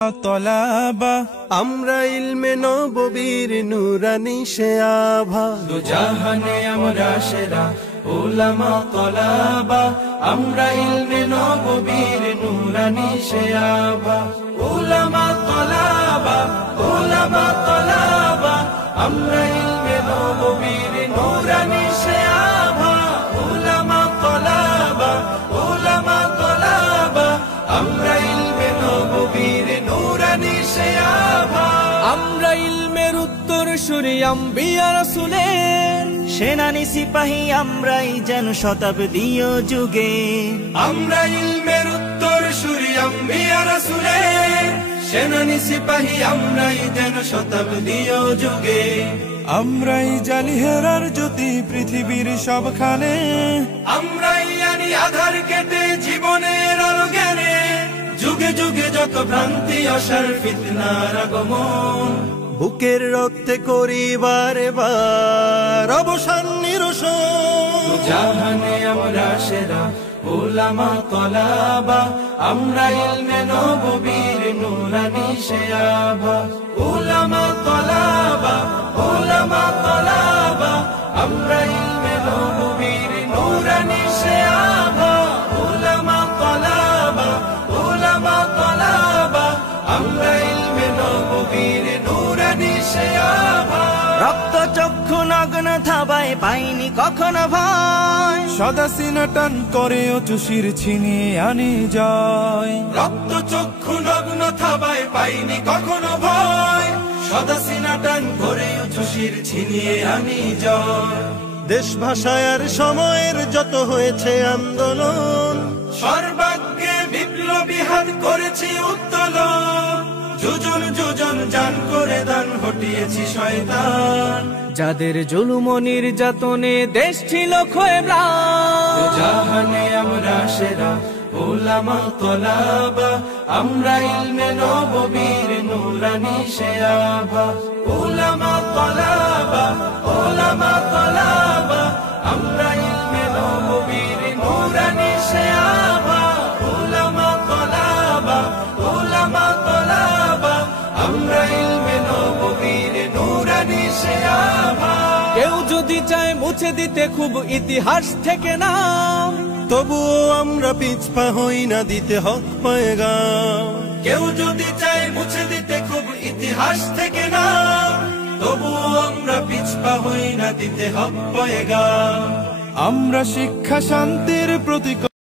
তলাবা আমরা ইলমে নববীর নুরানি সে আভা দু জাহানে আমরা সেরা উলামা তলাবা আমরা ইলমে নববীর নুরানি সে আভা উলামা তলাবা আমরা ইলমে নববীর নুরানি সে আভা উলামা তলাবা আমরা ইলমে নববীর নুরানি সে আভা আমরা ইলমের উত্তর সূরি আম্বিয়া রাসূলের সেনানি সিপাহী আমরাই যেন শতাব্দী ও যুগে আমরা ইলমের উত্তর সূরি আম্বিয়া রাসূলের সেনানি সিপাহী আমরাই যেন শতাব্দী ও যুগে আমরাই জালি হেরার জ্যোতি পৃথিবীর সবখানে আমরাই আনি আধার কেটে জীবনের আলো জ্ঞানে যুগে যুগে যত ভ্রান্তি আসার ফিতনার আগমন বুকের রক্তে করি বারে বার অবসান নিরসন জাহানে আমরা সেরা উলামা তলাবা আমরা ইলমে নববীর নুরানি সে আভা উলামা তলাবা আমরা ইলমে নববীর নুরানি সে আভা উলামা তলাবা আমরা ইলমে নববীর নুরানি সে আভা রক্ত চক্ষু নগ্ন থাবায় পাইনি কখনো ভয় সদা সিনা টান করে চুষির ছিনিয়ে আনি যায় রক্ত চক্ষু নগ্ন থাবায় পাইনি কখনো ভয় সদা সিনা টান করে চুষির ছিনিয়ে আনি যায় দেশ ভাষার সময়ের যত হয়েছে আন্দোলন সর্বাগ্রে বিপ্লবী হাত করেছি উত্তোলন যোজন যোজন জান করে দান হটিয়েছি শয়তান যাদের জুলুম ও নির্যাতনে দেশ ছিল ক্ষয়ে ম্লান জাহানে আমরা সেরা উলামা তলাবা আমরা ইলমে নববীর নুরানি সে আভা উলামা তলাবা আমরা ইলমে নববীর নুরানি সে আভা উলামা তলাবা আমরা ইলমে নববীর নুরানি সে আভা কেউ যদি চায় মুছে দিতে খুব ইতিহাস থেকে নাম তবুও আমরা পিছপা হই না দিতে হক পয়গাম কেউ যদি চায় মুছে দিতে খুব ইতিহাস থেকে নাম তবুও আমরা পিছপা হই না দিতে হক পয়গাম আমরা শিক্ষা শান্তির প্রতীক।